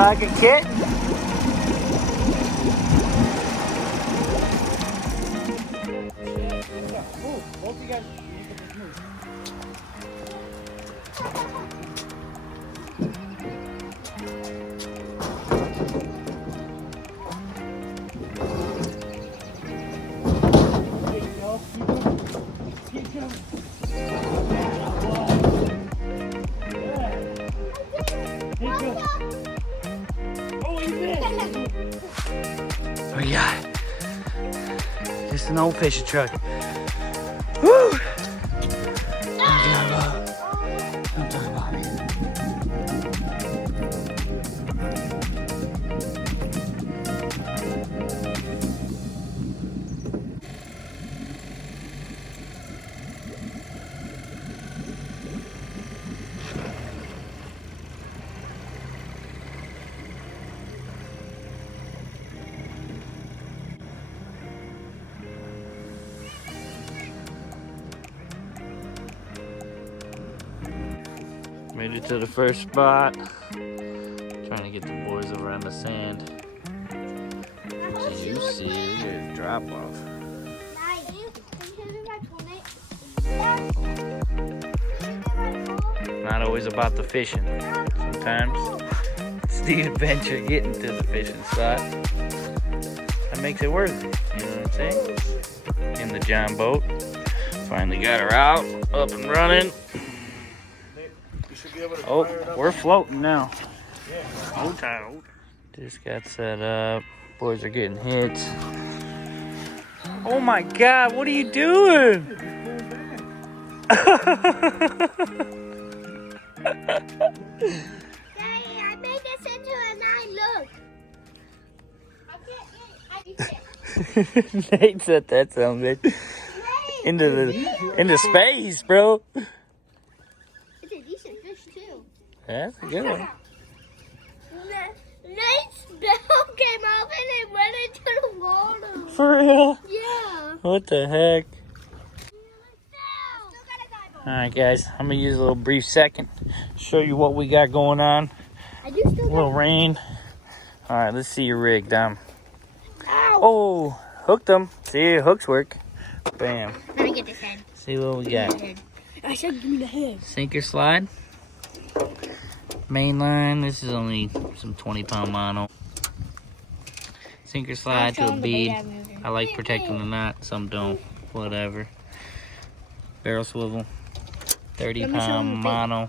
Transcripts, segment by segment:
like a kitten. Both you guys make this move. There you go. Keep going. Oh yeah. Just an old fishing truck. Woo! I'm talking about it. Made it to the first spot. Trying to get the boys over on the sand. So you see, there's drop off. Not always about the fishing. Sometimes it's the adventure getting to the fishing spot that makes it worth it. You know what I'm saying? In the John boat. Finally got her out, up and running. Oh, we're floating now. Hold tight. Just got set up. Boys are getting hits. Oh my God, what are you doing? Daddy, I made this into a 9 look. Nate said that sound bitch. Into space, bro. It's a decent fish too. That's a good one. Nate's bell came off and it went into the water. For real? Yeah. What the heck? Alright guys, I'm gonna use a little brief second. Show you what we got going on. I do still A little rain. Alright, let's see your rig, Dom. Ow. Oh, hooked them. See, hooks work. Bam. Let me get this head. See what we got. I said give me the head. Sinker slide. Main line. This is only some 20-pound mono. Sinker slide to a bead. I like protecting the knot. Some don't. Whatever. Barrel swivel. 30-pound mono.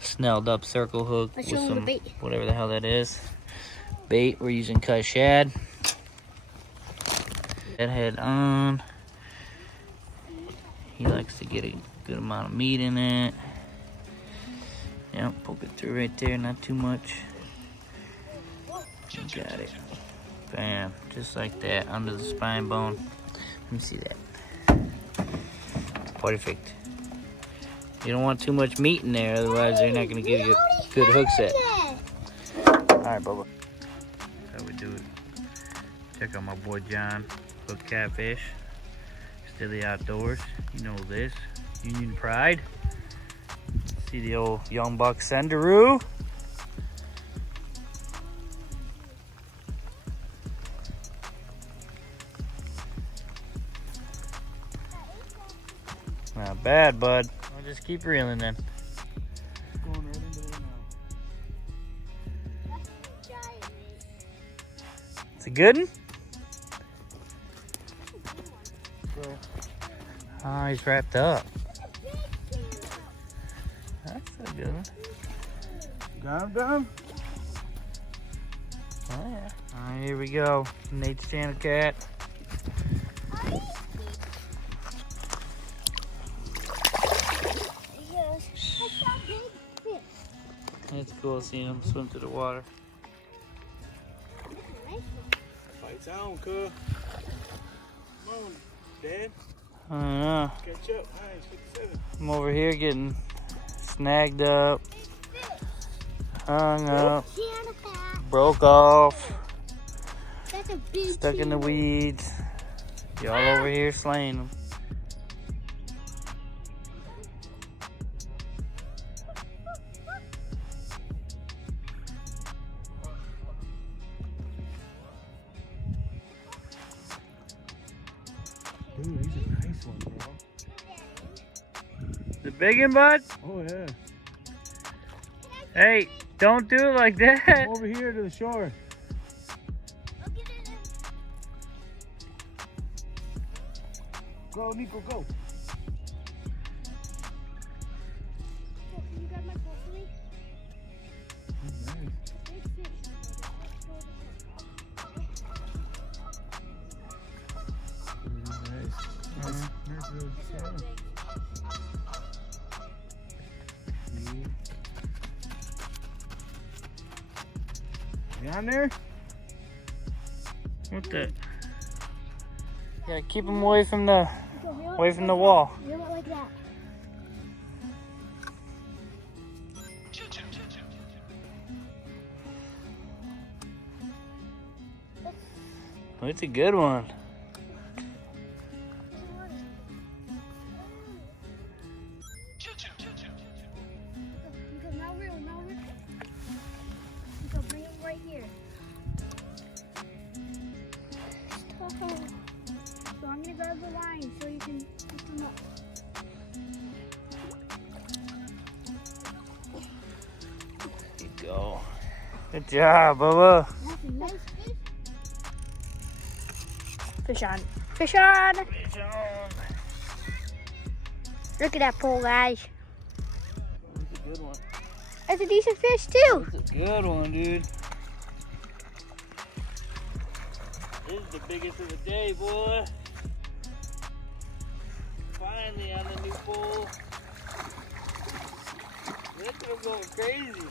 Snelled up circle hook with some whatever the hell that is. Bait. We're using cut shad. That head on. He likes to get a good amount of meat in it. Yep, poke it through right there, not too much. You got it. Bam, just like that, under the spine bone. Let me see that. Perfect. You don't want too much meat in there, otherwise they're not gonna give you a good hook set. Alright, Bubba. That's how we do it. Check out my boy John, hook catfish. Still the outdoors, you know this. Union Pride. See the old young buck sendaroo. Not bad, bud. I'll just keep reeling then. Going right into there now. It's a good one? Oh, he's wrapped up. That's a good one. Got him, Dom? Oh, yeah. All right, here we go. Nate's channel cat. It's cool seeing him swim through the water. Fights on, cuz. Come on, Dad. I don't know. Catch up. Nice, 57. I'm over here getting snagged up, hung up, broke off, stuck in the weeds. Y'all over here slaying them. Ooh, he's a nice one, bro. The big one, bud? Oh, yeah. Hey, don't do it like that. Come over here to the shore. Go, Nico, go. Can you grab my pole for me? Nice. Big fish. Nice little This is salmon. big. You on there? What the? Yeah, keep him away from the wall. Reel it like that. Oh, it's a good one. Because now reel. So bring him right here. Stop. So I'm gonna grab the line so you can lift him up. There you go. Good job, Bubba. That's a nice fish. Fish on. Fish on. Fish on. Look at that pole, guys. That's a good one. That's a decent fish too. That's a good one, dude. This is the biggest of the day, boy. Finally on the new pole. Look at him going crazy.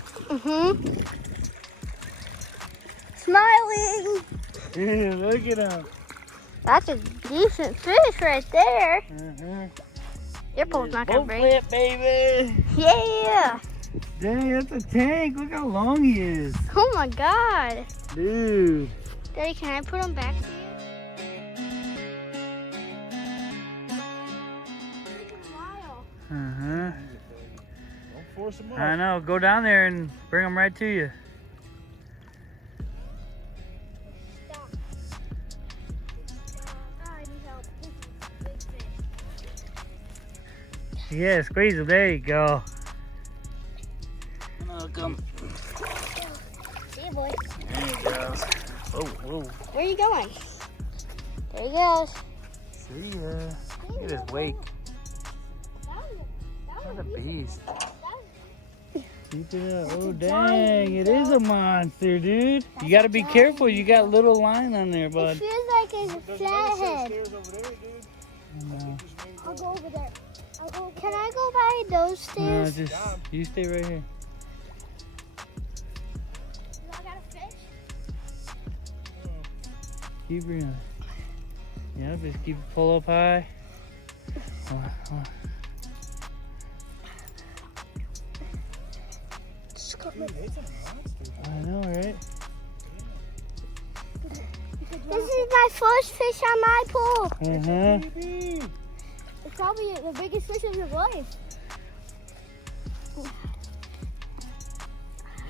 Smiling. Yeah, look at him. That's a decent fish right there. Your pole's not gonna Boat break. flip, baby. Yeah. Dang, that's a tank. Look how long he is. Oh my God. Dude. Daddy, can I put him back to you? Uh-huh. Don't force him up. I know. Go down there and bring him right to you. Stop. I need help. This is a big fish. Yeah, squeeze him. There you go. Oh, come. See you, boy. There you go. Oh, whoa. Where are you going? There he goes. See ya. Look at his wake. What a beast. Keep it up. Oh, dang. It is a monster, dude. You got to be careful. You got little line on there, It bud. feels like it's a Doesn't matter, flathead. stairs over there, dude. No, I'll go over there. Can I go by those no, stairs? just, you stay right here. I got a fish. Keep reeling. Yeah, just keep it pull up high. Hold on, hold on. Dude, it's a monster. I know, right? This is my first fish on my pool. Uh-huh. Baby. It's probably the biggest fish of your life.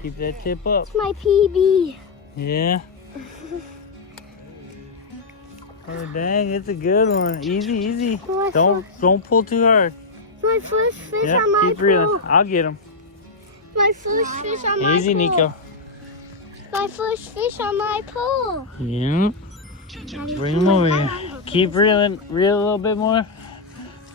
Keep that tip up. It's my PB. Yeah. Oh, dang, it's a good one. Easy, easy. Don't pull too hard. It's my first fish Yep, on my keep reeling. pool. I'll get him. My first fish on my Easy, pool. Nico. My first fish on my pool. Yep. Bring him over here. Keep reeling. Reel a little bit more.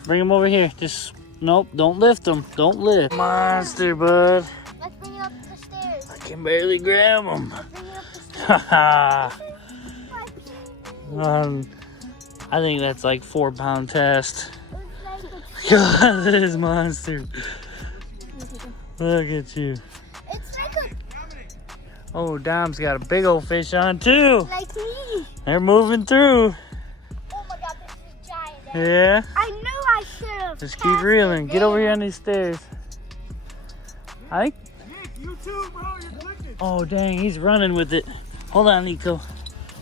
Bring him over here. Just, nope, don't lift him. Don't lift. Monster, bud. Let's bring it up the stairs. I can barely grab him. Let's bring it up the stairs. Haha. My PB. I think that's like 4-pound test. It's like God, this monster. Look at you. It's like Oh, Dom's got a big old fish on too. like me. They're moving through. Oh my God, this is giant. Dad. Yeah. I knew I should have. Just keep reeling. Get over here on these stairs. I think. Nick, you too, bro. You're clicking. Oh, dang, he's running with it. Hold on, Nico.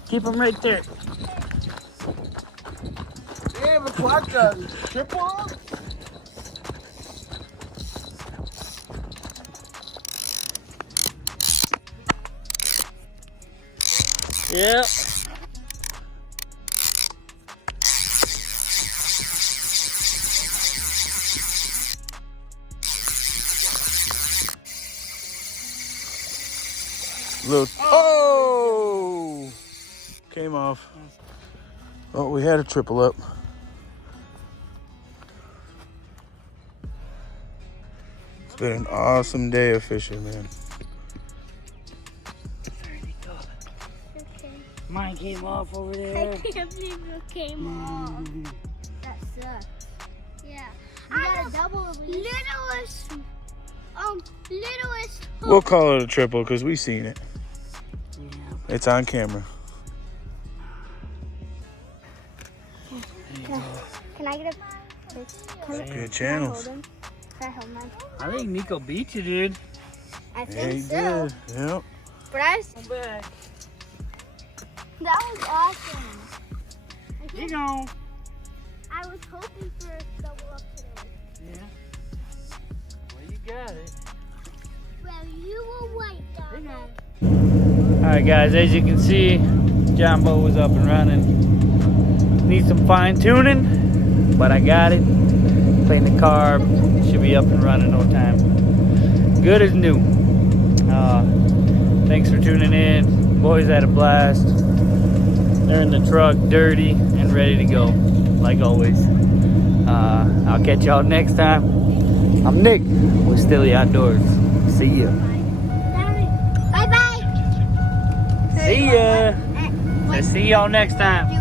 Keep him right there. Damn, it's like a triple. Yep. Look. Oh! Came off. Oh, we had a triple up. It's been an awesome day of fishing, man. Okay. Mine came off over there. I can't believe it came off. That sucks. Yeah. I got a double littlest. Littlest. We'll call it a triple because we seen it. Yeah. It's on camera. Can I get a fish? That's good channels. Can I hold mine? I think Nico beat you, dude. I Yeah, think he so. did. Yep. But I was, Come back. that was awesome. I You think go. I was hoping for a double up today. Yeah. Well, you got it. Well, you were right, Donald. Alright guys, as you can see, John Boat was up and running. Need some fine tuning, but I got it. Clean the carb, should be up and running no time. Good as new. Thanks for tuning in. Boys had a blast. They're in the truck, dirty and ready to go, like always. I'll catch y'all next time. I'm Nick with Stilly Outdoors. See ya. Bye-bye. See ya. See y'all next time.